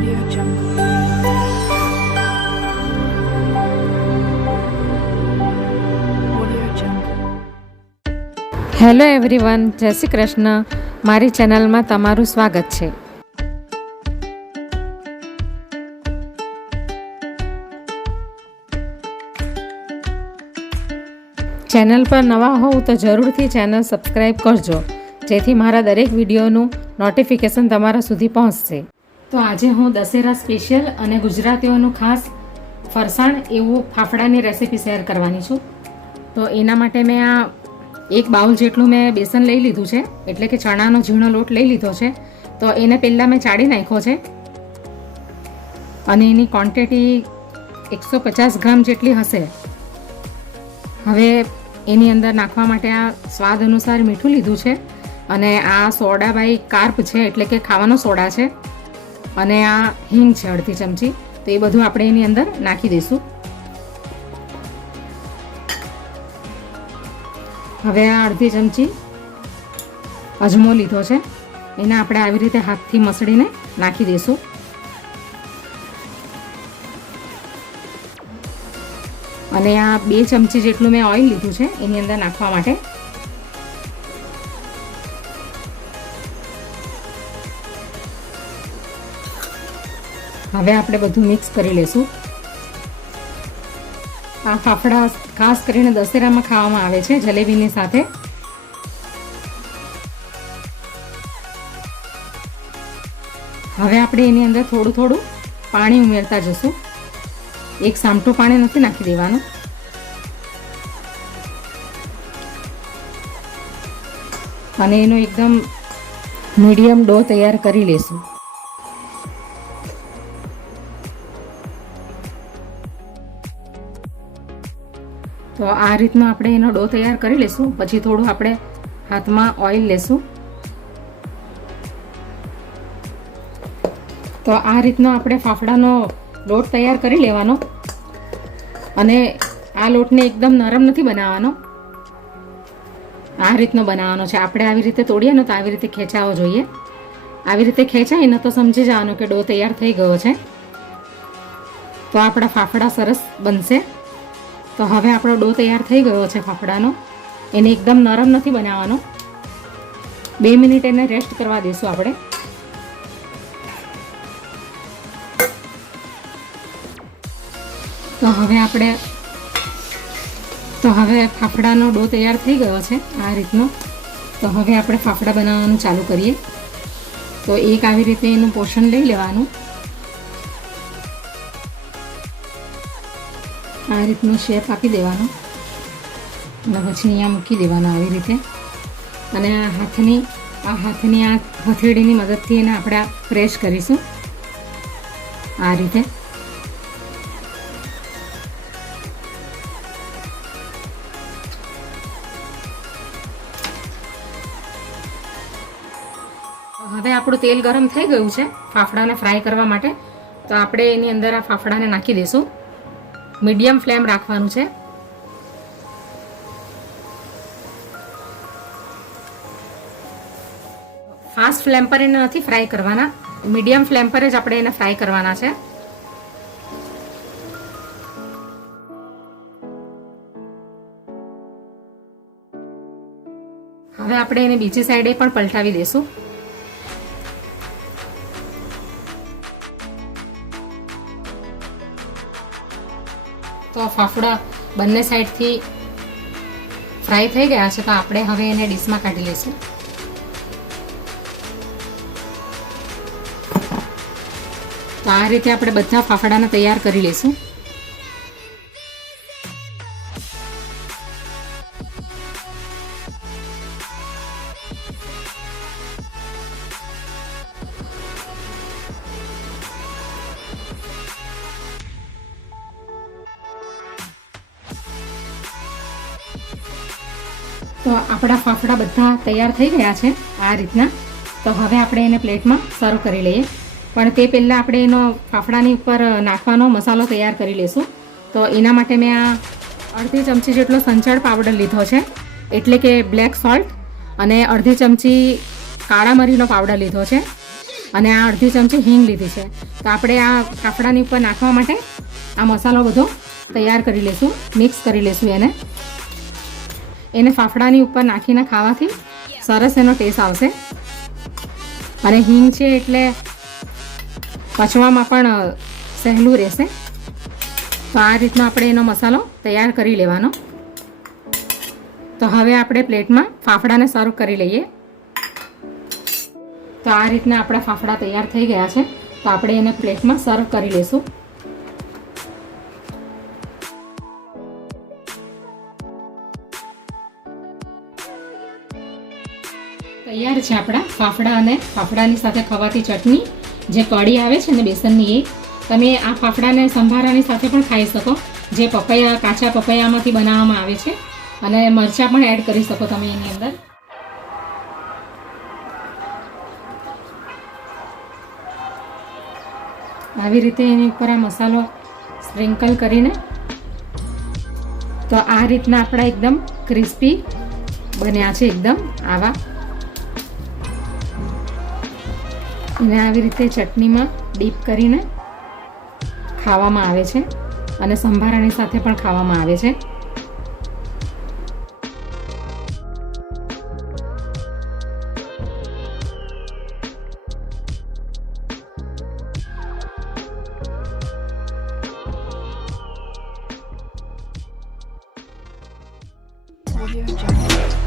Audio Jungle. Audio Jungle. Hello everyone, જય શ્રી કૃષ્ણ. મારી ચેનલમાં તમારું સ્વાગત છે. ચેનલ પર નવા હોવ તો જરૂરથી ચેનલ સબસ્ક્રાઈબ કરજો, જેથી મારા દરેક વિડીયોનું નોટિફિકેશન તમારા સુધી પહોંચશે. તો આજે હું દશેરા સ્પેશિયલ અને ગુજરાતીઓનું ખાસ ફરસાણ એવું ફાફડાની રેસીપી શેર કરવાની છું. તો એના માટે મેં આ એક બાઉલ જેટલું મેં બેસન લઈ લીધું છે, એટલે કે ચણાનો ઝીણો લોટ લઈ લીધો છે. તો એને પહેલાં મેં ચાળી નાખ્યો છે અને એની ક્વોન્ટિટી 150 ગ્રામ જેટલી હશે. હવે એની અંદર નાખવા માટે આ સ્વાદ અનુસાર મીઠું લીધું છે અને આ સોડા બાય કાર્પ છે, એટલે કે ખાવાનો સોડા છે, અને આ હિંગ છે અડધી ચમચી. તો એ બધું આપણે એની અંદર નાખી દઈશું. હવે આ અડધી ચમચી અજમો લીધો છે, એને આપણે આવી રીતે હાથથી મસળીને નાખી દઈશું. અને આ 2 ચમચી જેટલું મેં ઓઇલ લીધું છે એની અંદર નાખવા માટે. હવે આપણે બધું મિક્સ કરી લઈશું. આ ફાફડા ખાસ કરીને દશેરામાં ખાવામાં આવે છે જલેબીની સાથે. હવે આપણે એની અંદર થોડું થોડું પાણી ઉમેરતા જશું. એક સામટું પાણી નથી નાખી દેવાનું. અને એનો એકદમ મીડિયમ ડો તૈયાર કરી લેશું. તો આ રીતનો આપણે એનો ડો તૈયાર કરી લઈશું. પછી થોડું આપણે હાથમાં ઓઇલ લેશું. તો આ રીતનો આપણે ફાફડાનો લોટ તૈયાર કરી લેવાનો. અને આ લોટને એકદમ નરમ નથી બનાવવાનો, આ રીતનો બનાવવાનો છે. આપણે આવી રીતે તોડીએ ને તો આવી રીતે ખેંચાવો જોઈએ. આવી રીતે ખેંચાય ને તો સમજી જવાનું કે ડો તૈયાર થઈ ગયો છે. તો આપણા ફાફડા સરસ બનશે. તો હવે આપણો ડો તૈયાર થઈ ગયો છે ફાફડાનો. એને એકદમ નરમ નથી બનાવવાનો. 2 મિનિટ એને રેસ્ટ કરવા દઈશું આપણે. તો હવે ફાફડાનો ડો તૈયાર થઈ ગયો છે આ રીતનો. તો હવે આપણે ફાફડા બનાવવાનું ચાલુ કરીએ. તો એક આવી રીતે એનું પોર્શન લઈ લેવાનું. આ રીતનો શેપ આપી દેવાનો અને પછી અહીંયા મૂકી દેવાનો આવી રીતે. અને આ હાથની આ હથેળીની મદદથી એને આપણે પ્રેસ કરીશું આ રીતે. હવે આપણું તેલ ગરમ થઈ ગયું છે ફાફડાને ફ્રાય કરવા માટે. તો આપણે એની અંદર આ ફાફડાને નાખી દઈશું. મીડિયમ ફ્લેમ રાખવાનું છે. ફાસ્ટ ફ્લેમ પર એને નથી ફ્રાય કરવાના, મીડિયમ ફ્લેમ પર જ આપણે એને ફ્રાય કરવાના છે. હવે આપણે એને બીજી સાઈડે પણ પલટાવી દઈશું. તો ફાફડા બંને સાઈડથી ફ્રાય થઈ ગયા છે. તો આપણે હવે એને ડીશમાં કાઢી લઈશું. તો આ રીતે આપણે બધા ફાફડાને તૈયાર કરી લઈશું. તો આપણા ફાફડા બધા તૈયાર થઈ ગયા છે આ રીતના. તો હવે આપણે એને પ્લેટમાં સર્વ કરી લઈએ. પણ તે પહેલાં આપણે એનો ફાફડાની ઉપર નાખવાનો મસાલો તૈયાર કરી લઈશું. તો એના માટે મેં આ અડધી ચમચી જેટલો સંચળ પાવડર લીધો છે, એટલે કે બ્લેક સોલ્ટ, અને અડધી ચમચી કાળા મરીનો પાવડર લીધો છે. અને આ અડધી ચમચી હિંગ લીધી છે. તો આપણે આ ફાફડાની ઉપર નાખવા માટે આ મસાલો બધો તૈયાર કરી લઈશું, મિક્સ કરી લઈશું. એને ફાફડાની ઉપર નાખીને ખાવાથી સરસ એનો ટેસ્ટ આવશે. અને હિંગ છે એટલે પચવામાં પણ સહેલું રહેશે. તો આ રીતનો આપણે એનો મસાલો તૈયાર કરી લેવાનો. તો હવે આપણે પ્લેટમાં ફાફડાને સર્વ કરી લઈએ. તો આ રીતના આપણા ફાફડા તૈયાર થઈ ગયા છે. તો આપણે એને પ્લેટમાં સર્વ કરી લઈશું. તૈયાર છે આપણા ફાફડા અને ફાફડાની સાથે ખવાતી ચટણી, જે કઢી આવે છે ને બેસનની, એ તમે આ ફાફડાને સંભારાની સાથે પણ ખાઈ શકો, જે કાચા પપૈયામાંથી બનાવવામાં આવે છે. અને મરચાં પણ એડ કરી શકો તમે એની અંદર. આવી રીતે એની ઉપર આ મસાલો સ્પ્રિંકલ કરીને, તો આ રીતના આપણા એકદમ ક્રિસ્પી બન્યા છે, એકદમ આવા. એને આવી રીતે ચટણીમાં ડીપ કરીને ખાવામાં આવે છે અને સંભારાની સાથે પણ ખાવામાં આવે છે. Audio Jungle.